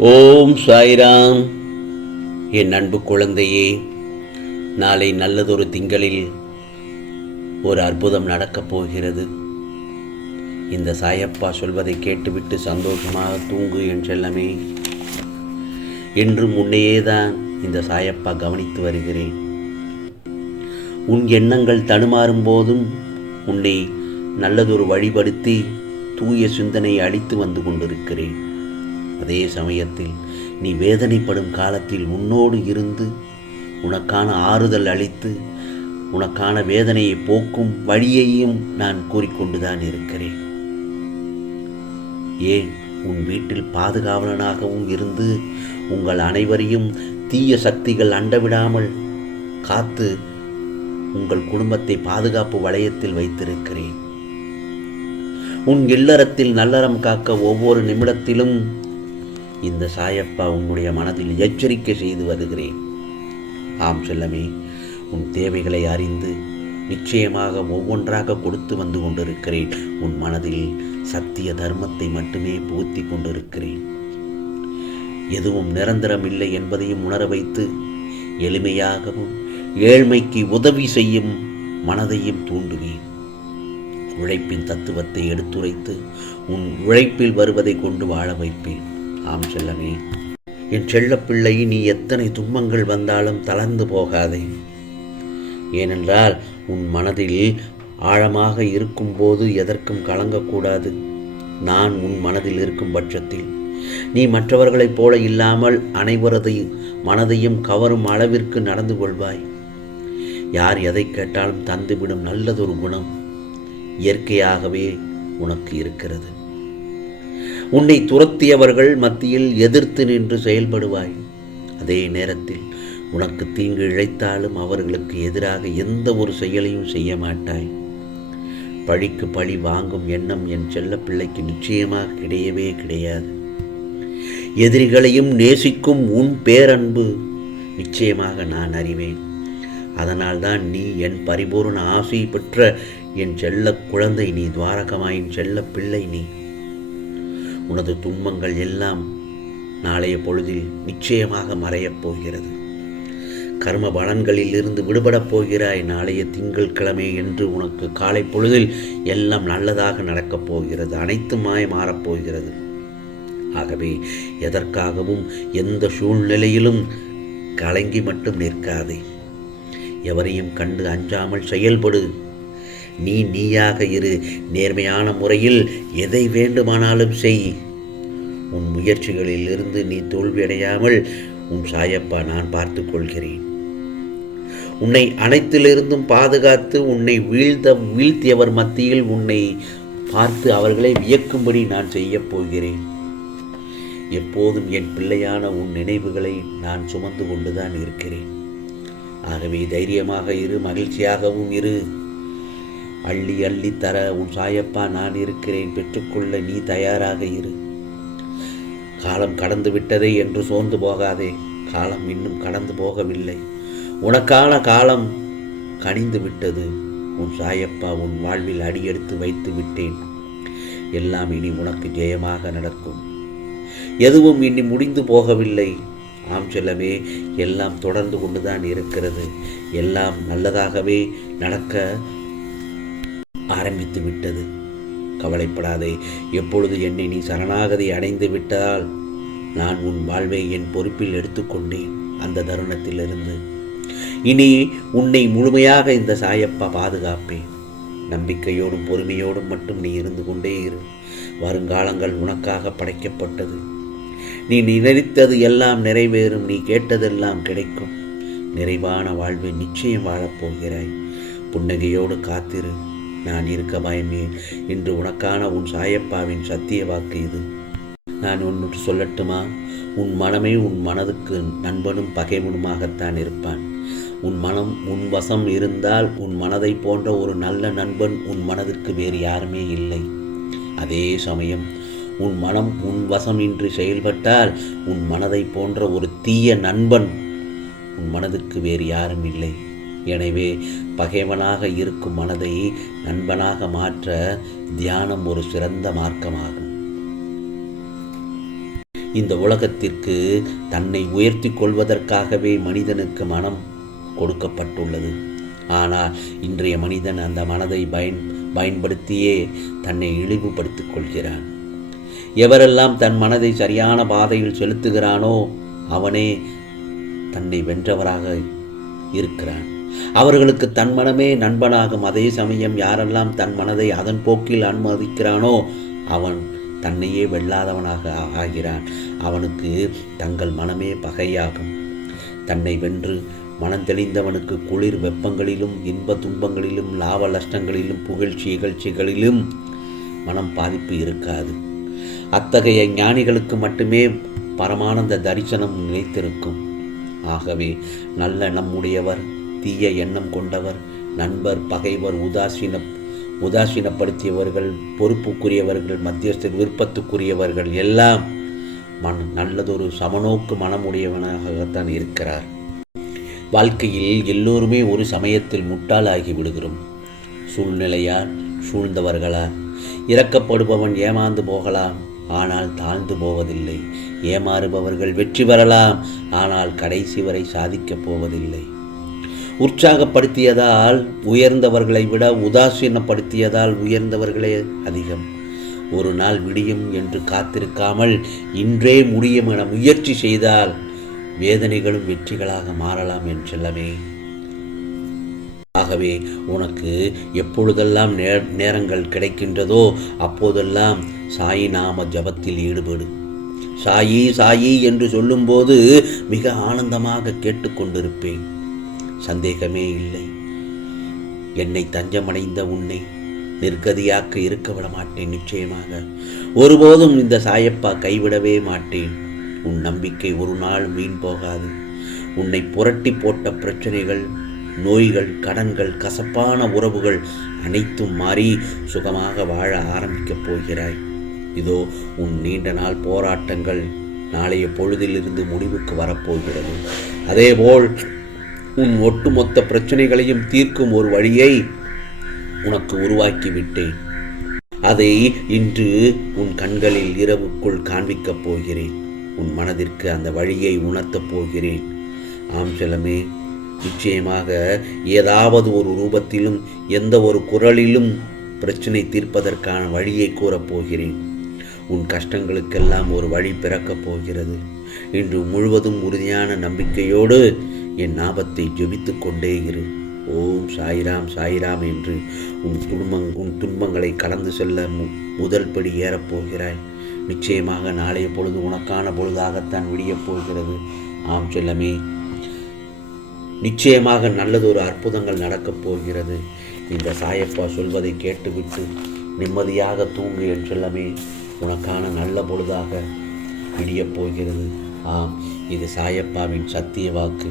ஓம் சாய்ராம். என் அன்பு குழந்தையே நாளை நல்லதொரு திங்களில் ஒரு அற்புதம் நடக்கப் போகிறது. இந்த சாயப்பா சொல்வதை கேட்டுவிட்டு சந்தோஷமாக தூங்கு என் செல்லமே. என்றும் உன்னையே தான் இந்த சாயப்பா கவனித்து வருகிறேன். உன் எண்ணங்கள் தடுமாறும் போதும் உன்னை நல்லதொரு வழிபடுத்தி தூய சிந்தனை அளித்து வந்து கொண்டிருக்கிறேன். அதே சமயத்தில் நீ வேதனைப்படும் காலத்தில் உன்னோடு இருந்து உனக்கான ஆறுதல் அளித்து உனக்கான வேதனையை போக்கும் வழியையும் நான் கூறிக்கொண்டுதான் இருக்கிறேன். ஏன்? உன் வீட்டில் பாதுகாவலனாகவும் இருந்து உங்கள் அனைவரையும் தீய சக்திகள் அண்டவிடாமல் காத்து உங்கள் குடும்பத்தை பாதுகாப்பு வளையத்தில் வைத்திருக்கிறேன். உன் இல்லறத்தில் நல்லறம் காக்க ஒவ்வொரு நிமிடத்திலும் இந்த சாயப்பா உன்னுடைய மனதில் எச்சரிக்கை செய்து வருகிறேன். ஆம் செல்லமே உன் தேவைகளை அறிந்து நிச்சயமாக ஒவ்வொன்றாக கொடுத்து வந்து கொண்டிருக்கிறேன். உன் மனதில் சத்திய தர்மத்தை மட்டுமே புகுத்தி கொண்டிருக்கிறேன். எதுவும் நிரந்தரம் இல்லை என்பதையும் உணர வைத்து எளிமையாகவும் ஏழ்மைக்கு உதவி செய்யும் மனதையும் தூண்டுவேன். உழைப்பின் தத்துவத்தை எடுத்துரைத்து உன் உழைப்பில் வருவதை கொண்டு வாழ வைப்பேன். ஆம் செல்லமே. என் செல்லப்பிள்ளை நீ எத்தனை துன்பங்கள் வந்தாலும் தளர்ந்து போகாதே. ஏனென்றால் உன் மனதில் ஆழமாக இருக்கும்போது எதற்கும் கலங்கக்கூடாது. நான் உன் மனதில் இருக்கும் பட்சத்தில். நீ மற்றவர்களைப் போல இல்லாமல் அனைவரதையும் மனதையும் கவரும் அளவிற்கு நடந்து கொள்வாய். யார் எதை கேட்டாலும் தந்துவிடும் நல்லதொரு குணம் இயற்கையாகவே உனக்கு இருக்கிறது. உன்னை துரத்தியவர்கள் மத்தியில் எதிர்த்து நின்று செயல்படுவாய். அதே நேரத்தில் உனக்கு தீங்கு இழைத்தாலும் அவர்களுக்கு எதிராக எந்த ஒரு செயலையும் செய்ய மாட்டாய். பழிக்கு பழி வாங்கும் எண்ணம் என் செல்ல பிள்ளைக்கு நிச்சயமாக கிடையவே கிடையாது. எதிரிகளையும் நேசிக்கும் உன் பேரன்பு நிச்சயமாக நான் அறிவேன். அதனால்தான் நீ என் பரிபூர்ண ஆசை பெற்ற என் செல்ல குழந்தை நீ துவாரகமாயின் செல்ல பிள்ளை நீ. உனது துன்பங்கள் எல்லாம் நாளைய பொழுதில் நிச்சயமாக மறையப் போகிறது. கர்ம பலன்களில் இருந்து விடுபடப் போகிறாய். நாளைய திங்கள் கிழமை என்று உனக்கு காலை பொழுதில் எல்லாம் நல்லதாக நடக்கப் போகிறது. அனைத்துமாய் மாறப்போகிறது ஆகவே எதற்காகவும் எந்த சூழ்நிலையிலும் கலங்கி மட்டும் நிற்காதே. எவரையும் கண்டு அஞ்சாமல் செயல்படு. நீ நீயாக இரு. நேர்மையான முறையில் எதை வேண்டுமானாலும் செய். உன் முயற்சிகளில் இருந்து நீ தோல்வியடையாமல் உன் சாயப்பா நான் பார்த்து கொள்கிறேன். உன்னை அனைத்திலிருந்தும் பாதுகாத்து உன்னை வீழ்த்த வீழ்த்தியவர் மத்தியில் உன்னை பார்த்து அவர்களை வியக்கும்படி நான் செய்யப் போகிறேன். எப்போதும் என் பிள்ளையான உன் நினைவுகளை நான் சுமந்து கொண்டுதான் இருக்கிறேன். ஆகவே தைரியமாக இரு மகிழ்ச்சியாகவும் இரு. அள்ளி அள்ளி தர உன் சாயப்பா நான் இருக்கிறேன். பெற்றுக்கொள்ள நீ தயாராக இரு. காலம் கடந்து விட்டதே என்று சோர்ந்து போகாதே. காலம் இன்னும் கடந்து போகவில்லை. உனக்கான காலம் கனிந்து விட்டது. உன் சாயப்பா உன் வாழ்வில் அடியெடுத்து வைத்து விட்டேன். எல்லாம் இனி உனக்கு ஜெயமாக நடக்கும். எதுவும் இனி முடிந்து போகவில்லை. ஆம் செல்லவே எல்லாம் தொடர்ந்து கொண்டுதான் இருக்கிறது. எல்லாம் நல்லதாகவே நடக்க ஆரம்பித்து விட்டது. கவலைப்படாதே எப்பொழுது என்னை நீ சரணாகதி அடைந்து விட்டால்? நான் உன் வாழ்வை என் பொறுப்பில் எடுத்துக்கொண்டேன் அந்த தருணத்திலிருந்து. இனி உன்னை முழுமையாக இந்த சாயப்பா பாதுகாப்பேன். நம்பிக்கையோடும் பொறுமையோடும் மட்டும் நீ இருந்து கொண்டே இரு. வருங்காலங்கள் உனக்காக படைக்கப்பட்டது. நீ நினைத்தது எல்லாம் நிறைவேறும் நீ கேட்டதெல்லாம் கிடைக்கும். நிறைவான வாழ்வை நிச்சயம் வாழப்போகிறாய். புன்னகையோடு காத்திரு. நான் இருக்க பயமே இன்று உனக்கான உன் சாயப்பாவின் சத்திய வாக்கு இது. நான் ஒன்று சொல்லட்டுமா? உன் மனமே உன் மனதுக்கு நண்பனும் பகைவனுமாகத்தான் இருப்பான். உன் மனம் உன் வசம் இருந்தால் உன் மனதை போன்ற ஒரு நல்ல நண்பன் உன் மனதிற்கு வேறு யாருமே இல்லை. அதே சமயம் உன் மனம் உன் வசம் இன்றி செயல்பட்டால் உன் மனதை போன்ற ஒரு தீய நண்பன் உன் மனதுக்கு வேறு யாரும் இல்லை. எனவே பகைவனாக இருக்கும் மனதை நண்பனாக மாற்ற தியானம் ஒரு சிறந்த மார்க்கமாகும். இந்த உலகத்திற்கு தன்னை உயர்த்தி கொள்வதற்காகவே மனிதனுக்கு மனம் கொடுக்கப்பட்டுள்ளது. ஆனால் இன்றைய மனிதன் அந்த மனதை பயன் பயன்படுத்தியே தன்னை இழிவுபடுத்திக் கொள்கிறான். எவரெல்லாம் தன் மனதை சரியான பாதையில் செலுத்துகிறானோ அவனே தன்னை வென்றவராக இருக்கிறான். அவர்களுக்கு தன் மனமே நண்பனாகும். அதே சமயம் யாரெல்லாம் தன் மனதை அதன் போக்கில் அனுமதிக்கிறானோ அவன் தன்னையே வெல்லாதவனாக ஆகிறான். அவனுக்கு தங்கள் மனமே பகையாகும். தன்னை வென்று மனம் தெளிந்தவனுக்கு குளிர் வெப்பங்களிலும் இன்ப துன்பங்களிலும் லாப நஷ்டங்களிலும் புகழ்ச்சி இகழ்ச்சிகளிலும் மனம் பாதிப்பு இருக்காது. அத்தகைய ஞானிகளுக்கு மட்டுமே பரமானந்த தரிசனம் நிலைத்திருக்கும். ஆகவே நல்ல நம்முடையவர் தீய எண்ணம் கொண்டவர் நண்பர் பகைவர் உதாசீன உதாசீனப்படுத்தியவர்கள் பொறுப்புக்குரியவர்கள் மத்தியஸ்தர் விருப்பத்துக்குரியவர்கள் எல்லாம் மண் நல்லதொரு சமநோக்கு மனமுடையவனாகத்தான் இருக்கிறார். வாழ்க்கையில் எல்லோருமே ஒரு சமயத்தில் முட்டாளாகி விடுகிறோம். சூழ்நிலையால் சூழ்ந்தவர்களால் இறக்கப்படுபவன் ஏமாந்து போகலாம் ஆனால் தாழ்ந்து போவதில்லை. ஏமாறுபவர்கள் வெற்றி பெறலாம் ஆனால் கடைசி வரை சாதிக்கப் போவதில்லை. உற்சாகப்படுத்தியதால் உயர்ந்தவர்களை விட உதாசீனப்படுத்தியதால் உயர்ந்தவர்களே அதிகம். ஒரு நாள் விடியும் என்று காத்திருக்காமல் இன்றே முடியும் என முயற்சி செய்தால் வேதனைகளும் வெற்றிகளாக மாறலாம் என் செல்லமே. ஆகவே உனக்கு எப்பொழுதெல்லாம் நே நேரங்கள் கிடைக்கின்றதோ அப்போதெல்லாம் சாயி நாம ஜபத்தில் ஈடுபடு. சாயி சாயி என்று சொல்லும்போது மிக ஆனந்தமாக கேட்டுக்கொண்டிருப்பேன். சந்தேகமே இல்லை. என்னை தஞ்சமடைந்த உன்னை நிர்கதியாக்க இருக்க விட மாட்டேன் நிச்சயமாக. ஒருபோதும் இந்த சாயப்பா கைவிடவே மாட்டேன். உன் நம்பிக்கை ஒரு நாள் மீன் போகாது. உன்னை புரட்டி போட்ட பிரச்சனைகள் நோய்கள் கடன்கள் கசப்பான உறவுகள் அனைத்தும் மாறி சுகமாக வாழ ஆரம்பிக்கப் போகிறாய். இதோ உன் நீண்ட நாள் போராட்டங்கள் நாளைய பொழுதிலிருந்து முடிவுக்கு வரப்போகிறது. அதேபோல் உன் ஒட்டுமொத்த பிரச்சனைகளையும் தீர்க்கும் ஒரு வழியை உனக்கு உருவாக்கிவிட்டேன். அதை இன்று உன் கண்களில் இரவுக்குள் காண்பிக்கப் போகிறேன். உன் மனதிற்கு அந்த வழியை உணர்த்தப் போகிறேன். ஆம் செல்லமே நிச்சயமாக ஏதாவது ஒரு ரூபத்திலும் எந்த ஒரு குரலிலும் பிரச்சனை தீர்ப்பதற்கான வழியை கூறப் போகிறேன். உன் கஷ்டங்களுக்கெல்லாம் ஒரு வழி பிறக்கப் போகிறது. இன்று முழுவதும் உறுதியான நம்பிக்கையோடு என் ஞாபத்தை ஜெபித்து கொண்டே இரு. ஓம் சாய்ராம் சாய்ராம் என்று உன் துன்பங் உன் துன்பங்களை கடந்து செல்ல மு முதல் படி ஏறப்போகிறாய் நிச்சயமாக நாளைய பொழுது உனக்கான பொழுதாகத்தான் விடியப் போகிறது. ஆம் செல்லமே. நிச்சயமாக நல்லதொரு அற்புதங்கள் நடக்கப் போகிறது. இந்த சாயப்பா சொல்வதை கேட்டுவிட்டு நிம்மதியாக தூங்கு என் செல்லமே. உனக்கான நல்ல பொழுதாக விடியப் போகிறது. ஆம் இது சாயப்பாவின் சத்திய வாக்கு.